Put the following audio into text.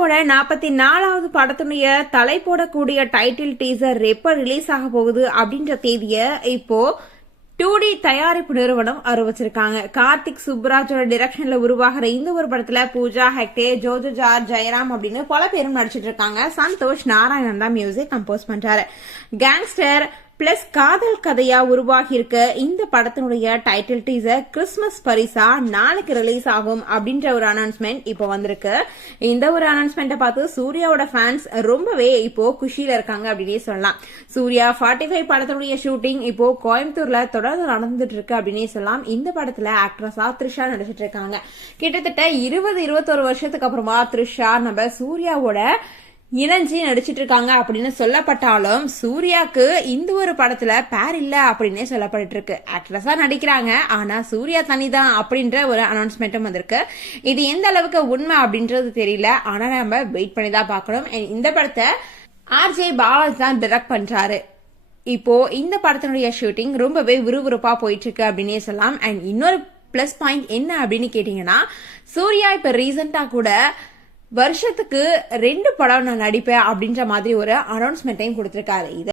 சூர்யாவோட 44வது படத்துடைய தலை போடக்கூடிய டைட்டில் டீசர் எப்ப ரிலீஸ் ஆக போகுது அப்படின்ற தேதிய இப்போ 2D தயாரிப்பு நிறுவனம் அறிவிச்சிருக்காங்க. கார்த்திக் சுப்ராஜோட டிரெக்ஷன்ல உருவாகிற இந்த ஒரு படத்துல பூஜா ஹெக்டே, ஜோஜோ ஜார்ஜ், ஜெயராம் அப்படின்னு பல பேரும் நடிச்சிட்டு இருக்காங்க. சந்தோஷ் நாராயணன் தான் மியூசிக் கம்போஸ் பண்றாரு. கேங்ஸ்டர் பிளஸ் காதல் கதையா உருவாகி இருக்க இந்த படத்தினுடைய டைட்டில் டீசர் கிறிஸ்துமஸ் பரிசா நாளைக்கு ரிலீஸ் ஆகும் அப்படின்ற ஒரு அனௌன்ஸ்மெண்ட் இப்போ வந்திருக்கு. இந்த ஒரு அனௌன்ஸ்மெண்ட்டை பார்த்து சூர்யாவோட ஃபேன்ஸ் ரொம்பவே இப்போ குஷியில இருக்காங்க அப்படின்னே சொல்லலாம். சூர்யா 45 படத்தினுடைய ஷூட்டிங் இப்போ கோயம்புத்தூர்ல தொடர்ந்து நடந்துட்டு இருக்கு அப்படின்னே சொல்லலாம். இந்த படத்துல ஆக்ட்ரஸா த்ரிஷா நடிச்சிட்டு இருக்காங்க. கிட்டத்தட்ட 20-21 வருஷத்துக்கு அப்புறமா த்ரிஷா நம்ம சூர்யாவோட இணைஞ்சி நடிச்சிட்டு இருக்காங்க அப்படின்னு சொல்லப்பட்டாலும் சூர்யாக்கு இந்த ஒரு படத்துல பேர் இல்ல அப்படின்னே சொல்லப்பட்டு இருக்கு. ஆக்ட்ரஸா நடிக்கிறாங்க, ஆனா சூர்யா தனிதான் அப்படின்ற ஒரு அனௌன்ஸ்மெண்ட்டும் வந்திருக்கு. இது எந்த அளவுக்கு உண்மை அப்படின்றது தெரியல, ஆனா நம்ம வெயிட் பண்ணி தான் பார்க்கணும். இந்த படத்தை RJ பாலாஜி தான் டைரக்ட் பண்றாரு. இப்போ இந்த படத்தினுடைய ஷூட்டிங் ரொம்பவே விறுவிறுப்பா போயிட்டு இருக்கு அப்படின்னே சொல்லலாம். அண்ட் இன்னொரு பிளஸ் பாயிண்ட் என்ன அப்படின்னு கேட்டீங்கன்னா, சூர்யா இப்ப ரீசெண்டா கூட வருஷத்துக்கு 2 படம் நான் நடிப்பேன் அப்படின்ற மாதிரி ஒரு அனௌன்ஸ்மெண்ட்டையும் கொடுத்திருக்காரு.